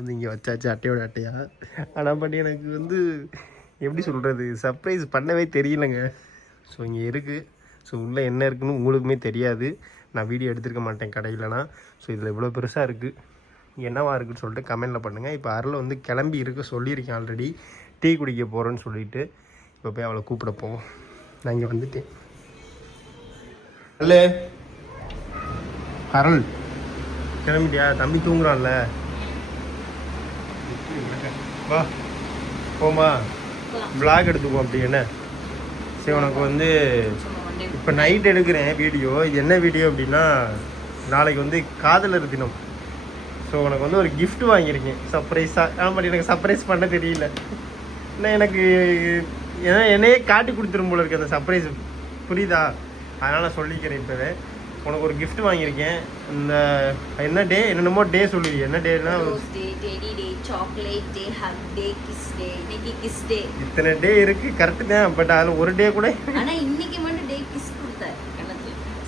வந்து இங்கே வச்சாச்சு அட்டையோட அட்டையாக ஆனால் பட் எனக்கு வந்து எப்படி சொல்கிறது சர்ப்ரைஸ் பண்ணவே தெரியலங்க. ஸோ இங்கே இருக்குது ஸோ உள்ளே என்ன இருக்குன்னு உங்களுக்குமே தெரியாது. நான் வீடியோ எடுத்திருக்க மாட்டேன் கடையிலனா. ஸோ இதில் இவ்வளோ பெருசாக இருக்குது என்னவா இருக்குன்னு சொல்லிட்டு கமெண்டில் பண்ணுங்கள் இப்போ அருள் வந்து கிளம்பி இருக்க சொல்லியிருக்கேன் ஆல்ரெடி டீ குடிக்க போகிறேன்னு சொல்லிட்டு. இப்போ போய் அவளை கூப்பிட போவோம். நான் இங்கே வந்துட்டேன். அல்ல அருள். கிளம்பிட்டியா? தம்பி தூங்குறான்ல. வா போமா vlog எடுத்துக்குவோம் அப்படி என்ன? சரி உனக்கு வந்து இப்போ நைட் எடுக்கிறேன் வீடியோ இது என்ன வீடியோ அப்படின்னா நாளைக்கு வந்து காதலர் தினம். ஸோ உனக்கு வந்து ஒரு gift வாங்கியிருக்கேன். சர்ப்ரைஸாக ஆமாம் எனக்கு சர்ப்ரைஸ் பண்ண தெரியல. என்ன எனக்கு ஏன்னா என்னையே காட்டி கொடுத்துரும் போல இருக்கு அந்த சர்ப்ரைஸ் புரியுதா? அதனால் நான் சொல்லிக்கிறேன் இப்போவே. உனக்கு ஒரு gift வாங்கியிருக்கேன். இந்த என்ன டே என்னென்னமோ டே சொல்லுவீங்க என்ன டேனா chocolate day hug day kiss day இன்னைக்கு கிஸ் டே இத்தனை டே இருக்குது கரெக்டு தான் பட் அதில் ஒரு டே கூட ஆனா இன்னைக்கு மட்டும் டே கிஸ் கொடுத்தாரு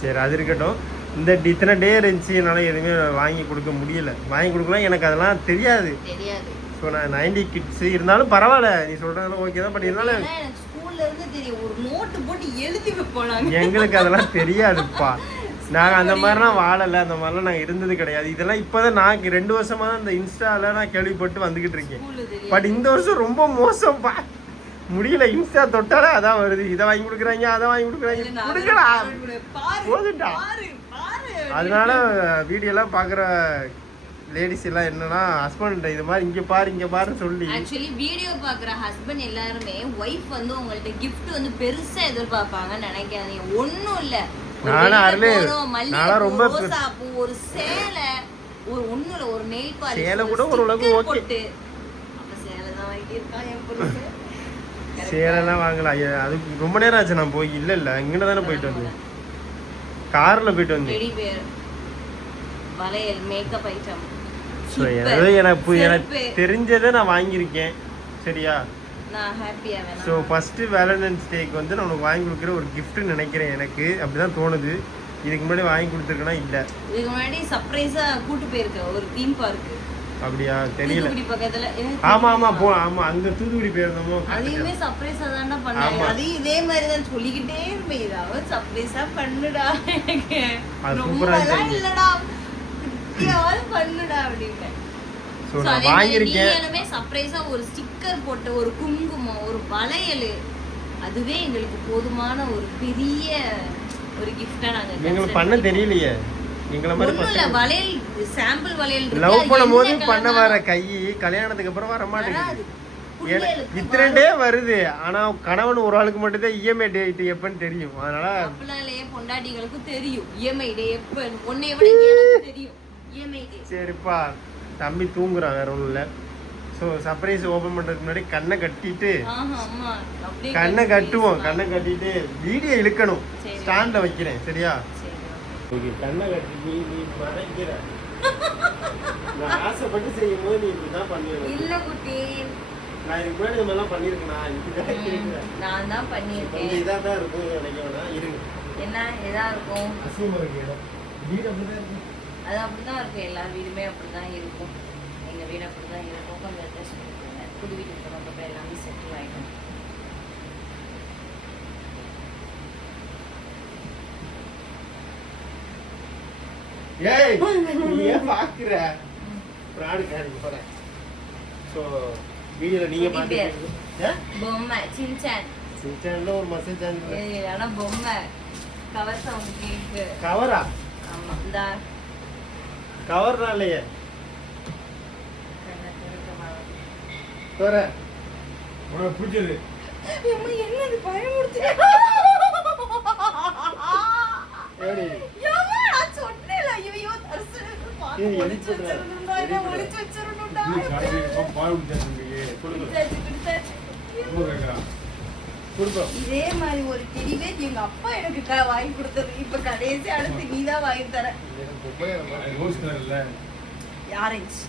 சரி அது இருக்கட்டும். இந்த இத்தனை டே இருந்துச்சு என்னால் எதுவுமே வாங்கி கொடுக்க முடியல. வாங்கி கொடுக்கலாம் எனக்கு அதெல்லாம் தெரியாது. தெரியாது. ஸோ நான் நைன்டி கிட்ஸ் இருந்தாலும் பரவாயில்ல நீ சொல்கிறதெல்லாம் ஓகே தான் பட் இருந்தாலும் ஸ்கூல்ல இருந்து தெரியும் ஒரு நோட்டு போட்டு எழுதி வைப்போம் எங்களுக்கு அதெல்லாம் தெரியாதுப்பா. நாங்கள் அந்த மாதிரிலாம் வாழலை அந்த மாதிரிலாம் நாங்கள் இருந்தது கிடையாது. இதெல்லாம் இப்போ தான் நான் ரெண்டு வருஷமாக தான் இந்த இன்ஸ்டாவில் நான் கேள்விப்பட்டு வந்துக்கிட்டு இருக்கேன். பட் இந்த வருஷம் ரொம்ப மோசம்ப்பா முடியல இன்ஸ்டா தொட்டாலே அதான் வருது. இதை வாங்கி கொடுக்குறாங்க அதை வாங்கி கொடுக்குறாங்க. கொடுக்கலா பாரு போதுண்டா பாரு பாரு. அதனால வீடியோலாம் பார்க்குற லேடிஸ் எல்லாம் என்னன்னா ஹஸ்பண்ட் இது மாதிரி இங்கே பாரு இங்கே பாருன்னு சொல்லி. ஆக்சுவலி வீடியோ பாக்குற ஹஸ்பண்ட் எல்லாருமே ஒய்ஃப் வந்து உங்கள்ட்ட gift வந்து பெருசா எதிர்பார்ப்பாங்கன்னு நினைக்காதீங்க. ஒண்ணும் இல்ல. நானும் அருளே, நான்லாம் ரொம்ப ஒரு சேலை ஒரு ஒண்ணும் இல்ல ஒரு நெயில் பாலிஷ் சேலை ஒரு கூட sticker okay. போட்டு. அப்ப சேலை தான் இருக்கான் என் வாங்கலாம். ரொம்ப நேரம் ஆச்சு. நான் போய் இல்லை இல்லை. இங்கே தானே போயிட்டு வந்தேன். காரில் போயிட்டு வந்தேன். டெடி பேர் வளையல் மேக்கப் ஐட்டம் ஸோ எனக்கு எனக்கு தெரிஞ்சதை நான் வாங்கியிருக்கேன். சரியா? ஸோ ஃபஸ்ட்டு வேலண்டைன்ஸ் டேக்கு வந்து நான் உனக்கு வாங்கி கொடுக்குற ஒரு கிஃப்ட்னு நினைக்கிறேன் எனக்கு. அப்படிதான் தோணுது. இதுக்கு முன்னாடி வாங்கி கொடுத்துருக்கேன்னா இல்லை? இதுக்கு முன்னாடி சர்ப்ரைஸா கூட்டு போயிருக்கேன். ஒரு தீம் பார்க் அப்படியா? தெரியல. ஆமா ஆமா போ ஆமா. அங்க தூத்துக்குடி போயிருந்தோமோ அதையுமே சர்ப்ரைஸா தானே பண்ணாங்க. அதையும் இதே மாதிரி தான் சொல்லிக்கிட்டே இருப்பேன். ஏதாவது சர்ப்ரைஸா பண்ணுடா எனக்கு. அது ரொம்ப சூப்பரா எல்லாம் இருந்துச்சு. இல்லடா. பண்ணுடா அப்படின்னு ஸோ நான் வாங்கியிருக்கேன். நீங்களுமே சர்ப்ரைஸா ஒரு ஸ்டிக்கர் போட்ட ஒரு குங்குமம் ஒரு வளையல் அதுவே எங்களுக்கு போதுமான ஒரு பெரிய ஒரு கிஃப்டா நாங்க எங்களுக்கு பண்ண தெரியலையே. எங்களை மாதிரி வளையல் சாம்பிள் வளையல். லவ் பண்ணும்போது பண்ண வர கை கல்யாணத்துக்கு அப்புறம் வர மாட்டேங்குது. வராது. எனக்கு புள்ளைகளுக்கு இத்தனை டே வருது. ஆனா கணவன் ஒரு ஆளுக்கு மட்டும் தான் இஎம்ஐ டேட் எப்பன்னு தெரியும். அதனால மாப்பிள்ளையே பொண்டாட்டிகளுக்கும் தெரியும். இஎம்ஐ டே எப்ப உன்னைய விட எனக்கு தெரியும். இஎம்ஐ டே சரிப்பா. தம்பி தூங்குறான் வேற ஒன்றும் இல்லை. ஸோ சர்ப்ரைஸ் ஓப்பன் பண்றதுக்கு முன்னாடி கண்ணை கட்டிட்டு கண்ணை கட்டி கட்டுவோம். கண்ணை கட்டிட்டு வீடியோ இழுக்கணும். ஸ்டாண்ட்ல வைக்கிறேன் சரியா? சரி. ஓகே. கண்ணை கட்டி நீ நீ மறைக்கிற நான் ஆசைப்பட்டு செய்யும் போது நீ இப்படிதான் பண்ணுவேன் இல்ல குட்டி. நான் இதுக்கு முன்னாடி இந்த மாதிரிலாம் பண்ணியிருக்கேனா இருக்கிறேன் நான் தான் கொஞ்சம் பண்ணியிருக்கேன் இதாக தான் இருக்கும் நினைக்கிறேன். இருங்க. என்ன எதா இருக்கும்? அசிங்கமா இருக்கு இடம். வீடு அப்படிதான் இருக்கு. அது அப்படிதான் இருக்கும். எல்லா வீடுமே அப்படிதான் இருக்கும். எங்க வீடு அப்படிதான் இருக்கும். கொஞ்சம் அட்ஜஸ்ட் பண்ணிக்கோங்க. புது வீட்டுக்கு போனப்ப எல்லாமே செட்டில் ஆயிடும். ஏய் ஏன் பாக்குற? பிராடு காரி போறேன். ஸோ வீடியோல நீங்க பொம்மை. சின்சான். சின்சான்ல ஒரு மசேஜ் இது ஆனா பொம்மை. கவர் சவுண்ட் கேக்கு. கவரா? ஆமா இந்த. கவர்னாலயே தோற. உனக்கு பிடிச்சது. என்னது ஐயையோ, தரிசனத்தை பார்த்து ஏய், ஒளிச்சு எதுக்கு பண்ற? வச்சிரணும்டா, இதை எதுக்கு ஒளிச்சு வச்சிரணும்டா. கொடுங்க பிடிச்சாச்சு, பிடிச்சாச்சு. கொடுப்போம். இதே மாதிரி ஒரு டெடிவே எங்க அப்பா எனக்கு க- வாங்கி கொடுத்தது. இப்ப கடைசி அடுத்து நீ தான் வாங்கி தர. ஆரஞ்சு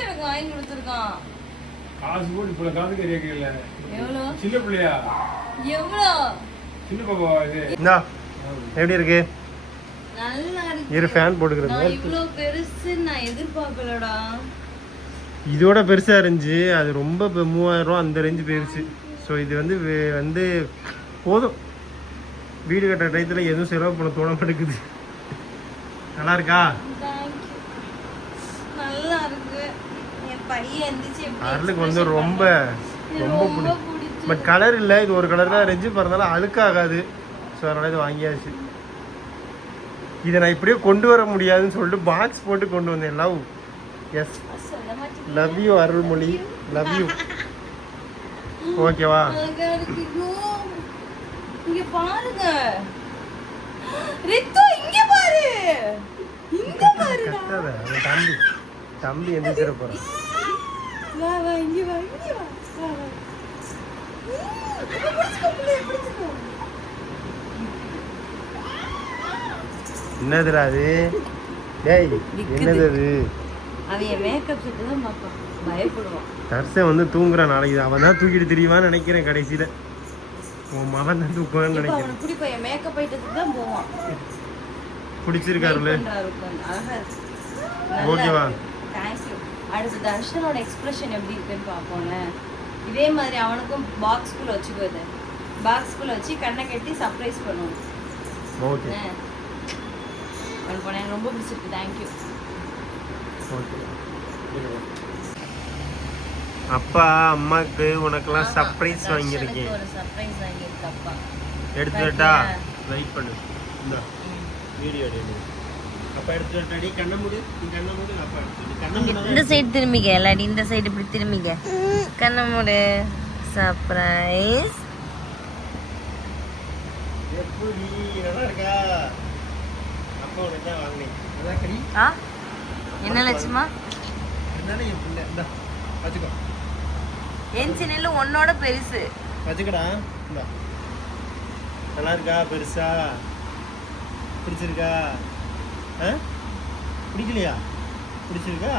எனக்கு வாங்கி கொடுத்திருக்கான். காசு போட்டு இப்ப காதுக்கு கேட்கல? சின்ன பிள்ளையா? எவ்வளோ? சின்ன பாப்பா இது? இந்தா எப்படி இருக்கு? இரு ஃபேன் போட்டுக்கிறேன் இவ்ளோ பெருசு நான் எதிர்பார்க்கலடா. இதோட பெருசா இருந்துச்சு. அது ரொம்ப மூவாயிரம் ரூபா அந்த ரேஞ்சு போயிருச்சு. ஸோ இது வந்து வந்து போதும். வீடு கட்டுற டயத்தில் எதுவும் செலவு பண்ண தோண மாட்டேங்குது நல்லா இருக்கா? நல்லா இருக்கு. அருளுக்கு வந்து ரொம்ப. ரொம்ப பிடிக்கும். பட் கலர் இல்லை. இது ஒரு கலர் தான். இருந்துச்சு பிறந்தால அழுக்காகாது. ஸோ அதனால இது வாங்கியாச்சு. இதை நான் இப்படியே கொண்டு வர முடியாதுன்னு சொல்லிட்டு பாக்ஸ் போட்டு கொண்டு வந்தேன். Love yes love you Arulmozhi. Love you ஓகேவா. இங்க பாருங்க. ரித்து இங்க பாரு. இங்க அவன் தம்பி. தம்பி எந்திரிச்சிட போறான். வா வா இங்க வா இங்க வா. வா வா இங்க பிடிச்சுக்கோ புள்ளைய பிடிச்சுக்கோ என்னதுடா அது? டேய். என்னது அது? அவன் மேக்கப் செட்டு தான் பார்ப்பான். பயப்படுவான். தர்சன் வந்து தூங்குறான் நாளைக்கு. அவன் தான் தூக்கிட்டு திரியுவான்னு நினைக்கிறேன் கடைசியில. உன் மகன் தான் தூக்குவான்னு நினைக்கிறேன். பிடிப்பா என் மேக்கப் ஐட்டத்துக்கு தான் போவான். பிடிச்சிருக்காருல Wait பண்றாரு உட்கார்ந்து. அழகா இருக்கு. ஓகேவா? தேங்க்யூ அடுத்து தர்ஷனோட எக்ஸ்பிரஷன் எப்படி இருக்குன்னு பார்ப்போம்ல. இதே மாதிரி அவனுக்கும் பாக்ஸ்குள்ள வச்சுக்கோ இதை. பாக்ஸ்குள்ள வச்சு கண்ணை கட்டி சர்ப்ரைஸ் பண்ணுவோம். ஓகே அவனுக்கு உன்னை எனக்கு ரொம்ப பிடிச்சிருக்கு தேங்க்யூ அப்பா அம்மாக்கு உனக்கெல்லாம் சர்ப்ரைஸ் வாங்கியிருக்கேன். ஒரு சர்ப்ரைஸ் வாங்கியிருக்கு அப்பா. எடுத்து விட்டா வெயிட் பண்ணு. இந்த. வீடியோ எடு அப்பா எடுத்து விட்டாடி கண்ணை மூடு. நீ கண்ணை மூடு அப்பா எடுத்து கண்ணை மூடு. இந்த சைடு திரும்பிக்க இல்லாடி இந்த சைடு இப்படி திரும்பிக்க. கண்ணை மூடு. சர்ப்ரைஸ் எப்படி நல்லா இருக்கா அப்பா உனக்கு தான் வாங்கினேன் அதான் கடி ஆ? என்ன லட்சுமா? என் சின்ன உன்னோட பெருசு. வச்சுக்கடா நல்லா இருக்கா பெருசா? பிடிச்சிருக்கா? பிடிக்கலையா? பிடிச்சிருக்கா?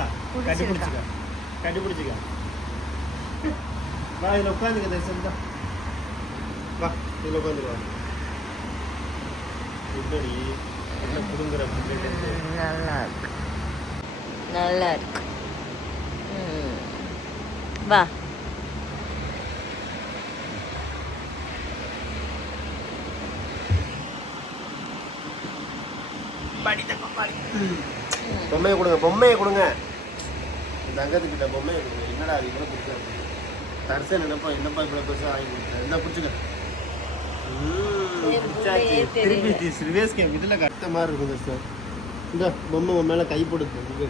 கட்டி பிடிச்சிக்கா கட்டி பிடிச்சிக்கா வா இதில் உட்காந்துக்க தரிசனம் தான் வா இதில் உட்காந்துருவா எப்படி நல்லா இருக்கு நல்லா இருக்கு ம். வா. பொம்மையை கொடுங்க பொம்மையை கொடுங்க. இந்த அங்கத்துக்கிட்ட பொம்மையை கொடுங்க. என்னடா அது இவ்வளோ பிடிச்சா தரிசன் என்னப்பா என்னப்பா இவ்வளோ பெருசாக வாங்கி கொடுத்தேன் என்ன பிடிச்சிக்க. திருப்பி ரிவேஸ்க்கு இதில் கட்ட மாதிரி இருக்குது சார் இந்த பொம்மை உன் மேலே கை போடுது இது.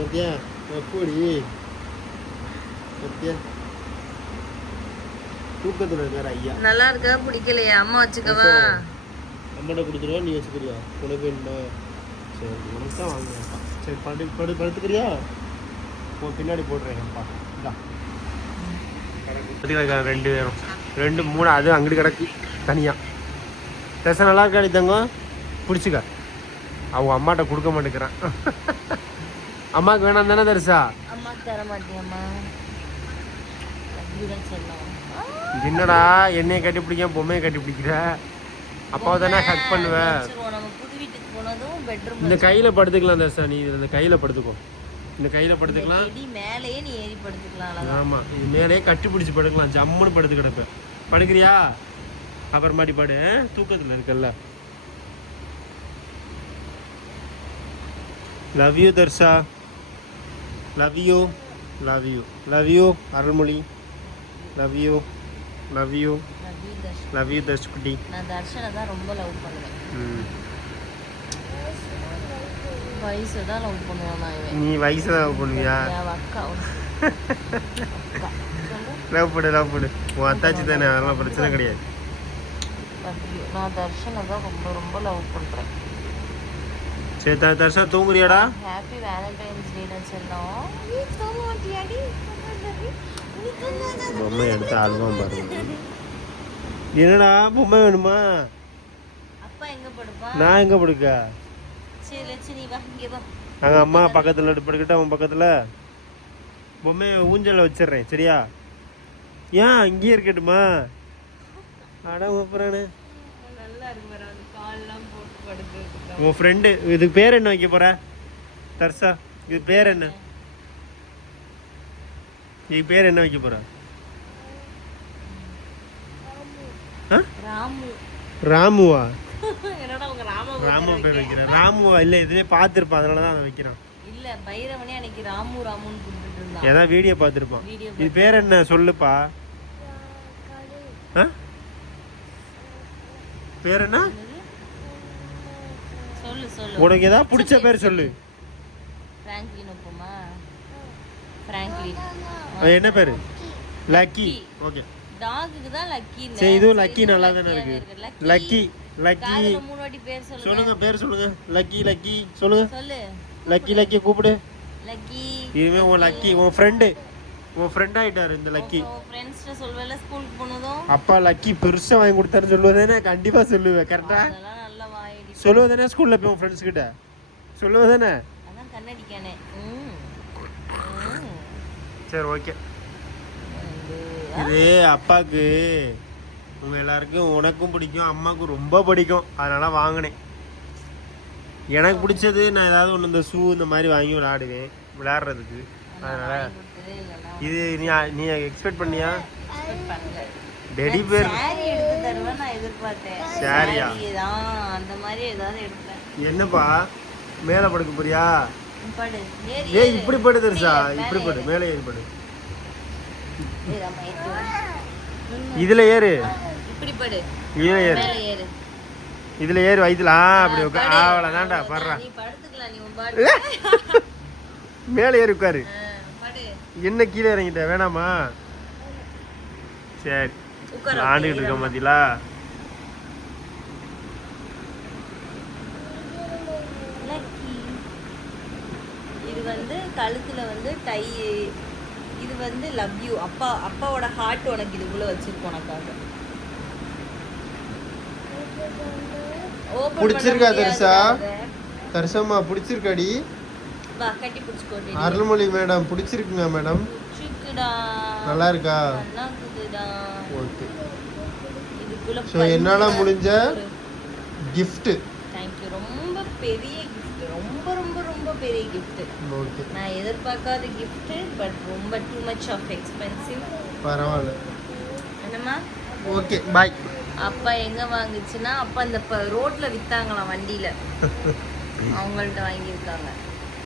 ஓகே எப்படி ஓகே தூக்கத்தில் இருக்கார் ஐயா. நல்லா இருக்கா? பிடிக்கலையா? அம்மா வச்சுக்கவா? நம்மகிட்ட கொடுத்துருவா நீ வச்சுக்கிறியா? உனக்கு வேணுமா சரி உனக்கு தான் வாங்குவேன்ப்பா சரி படு படு படுத்துக்கிறியா? உன் பின்னாடி போடுறேன் அப்பா. இந்தா. ரெண்டு பேரும். ரெண்டு மூணு அது அங்கிட்டு கிடக்கு தனியாக தசை நல்லா இருக்காடி தங்கம்? பிடிச்சிக்க. அவங்க அம்மாட்ட கொடுக்க மாட்டேங்கிறான். அம்மாவுக்கு வேணாம் தானே தரிசா? என்னடா என்னைய கட்டி பிடிக்க பொம்மையை கட்டி பிடிக்கிற? அப்பாவை தானே ஹக் பண்ணுவேன் இந்த கையில் படுத்துக்கலாம் தர்ஷா நீ இந்த கையில் படுத்துக்கோ. இந்த கையில் படுத்துக்கலாம். மேலேயே நீ ஏறி படுத்துக்கலாம் ஆமாம் இது மேலேயே கட்டி பிடிச்சி படுக்கலாம். ஜம்முன்னு படுத்து கிடப்பேன். படுக்கிறியா? அப்புறமாட்டி படு தூக்கத்தில் இருக்கல்ல. Love you Darsha. Love you love you love you Arulmozhi. Love you love you. Love you Darsh. குட்டி. நான் தர்ஷனை தான் ரொம்ப லவ் பண்ணுவேன். ம். வயசு தான் லவ் பண்ணுவான் இவன் நீ வயசு லவ் பண்ணுவியா? அக்கா லவ் பண்ணு லவ் பண்ணு. உன் அத்தாச்சி தானே அதெல்லாம் பிரச்சனை கிடையாது. நான் தர்ஷனை தான் ரொம்ப ரொம்ப லவ் பண்றேன். சரி த- தர்ஷா தூங்குறியாடா? ஹாப்பி வேலண்டைன்ஸ் டே செல்லம் நீ தூங்க மாட்டியாடி. பொம்மை எடுத்து ஆல்பம் பாருங்க. என்னடா பொம்மை வேணுமா? அப்பா எங்க படுப்பான் நான் எங்க படுக்க? சரி லட்சு நீ வா இங்க வா. அங்க அம்மா பக்கத்துல படுக்கிட்டு அவன் பக்கத்துல. பொம்மையை ஊஞ்சல்ல வச்சிடுறேன் சரியா? ஏன்? இங்கேயே இருக்கட்டுமா? அட ஒப்புறானு நல்லா இருக்கு பாரு உன் ஃப்ரெண்டு இதுக்கு பேர் என்ன வைக்க போற? தர்சா இது பேர் என்ன? இதுக்கு பேர் என்ன வைக்க போற? ஆ? ராமு. ராமுவா? என்னடா ராம ராமு பேர் வைக்கிறேன். ராமுவா இல்லை இதுவே பார்த்துருப்பான் அதனால தான் அதை வைக்கிறான். இல்ல பைரவனே அன்னைக்கு ராமு ராமுன்னு கூப்பிட்டு இருந்தான். ஏதாவது வீடியோ பார்த்துருப்பான். இது பேர் என்ன சொல்லுப்பா? ஆ? பேர் என்ன? சொல்லு சொல்லு. உனக்கு ஏதாவது பிடிச்ச பேர் சொல்லு. பிராங்க்லின் ஒப்புமா பிராங்க்லின் அது என்ன பேர்? லக்கி ஓகே டாகுக்கு தான் லக்கி சரி இதுவும் லக்கி நல்லா தானே இருக்கு. Lucky Lucky. சொல்லுங்க. பேர் சொல்லுங்க. Lucky Lucky. சொல்லுங்க சொல்லு. லக்கி லக்கி கூப்பிடு. லக்கி. இனிமே உன் லக்கி உன் ஃப்ரெண்டு உன் ஃப்ரெண்ட் ஆயிட்டாரு இந்த லக்கி. அப்பா லக்கி பெருசா வாங்கி கொடுத்தாரு சொல்லுவதானே கண்டிப்பா சொல்லுவேன் கரெக்டா சொல்லுவதானே ஸ்கூல்ல போய் உன் ஃப்ரெண்ட்ஸ் கிட்ட? சொல்லுவதானே. சரி ஓகே இது அப்பாவுக்கு உங்க எல்லாருக்கும் உனக்கும் பிடிக்கும் அம்மாவுக்கும் ரொம்ப பிடிக்கும். அதனால வாங்கினேன். எனக்கு பிடிச்சது நான் ஏதாவது ஒன்று இந்த ஷூ இந்த மாதிரி வாங்கி விளையாடுவேன் விளையாடுறதுக்கு. அதனால இது நீ நீ எக்ஸ்பெக்ட் பண்ணியா? டெடி பேர் சாரியா? என்னப்பா? மேலே படுக்க போறியா? ஏய். இப்படி படு தெரிசா இப்படி. படு மேலே ஏறி படு. இதுல ஏறு. இப்படி படு. இதுல ஏறு. இதுல ஏறு வயிற்றுல ஆ அப்படி உட்கா படு. அவ்வளோதான்டா படுறா. மேலே ஏறி உட்காரு. என்ன கீழே இறங்கிட்ட? வேணாமா? சரி. உட்காரு ஆண்டுகிட்டு இருக்கோம் பாத்தீங்களா? லக்கி. இது வந்து கழுத்துல வந்து டை வந்து லவ் யூ அப்பா அப்பாவோட ஹார்ட் உனக்கு இதுக்குள்ள வச்சிருக்கோம் உனக்காக. பிடிச்சிருக்கா தரிசா? தரிசம்மா பிடிச்சிருக்காடி? வா கட்டி பிடிச்சிக்கோடி அருள்மொழி மேடம் பிடிச்சிருக்குங்க மேடம்? நல்லா இருக்கா ஓகே. ஸோ என்னால் முடிஞ்ச தேங்க்யூ ரொம்ப பெரிய gift ரொம்ப ரொம்ப ரொம்ப பெரிய ஓகே நான் எதிர்பார்க்காத gift பட் ரொம்ப டூ மச் ஆஃப் எக்ஸ்பென்சிவ் பரவாயில்ல. என்னம்மா? ஓகே பாய் அப்பா எங்க வாங்குச்சுன்னா அப்பா இந்த ரோட்ல வித்தாங்களாம் வண்டியில. அவங்கள்ட்ட வாங்கியிருக்காங்க.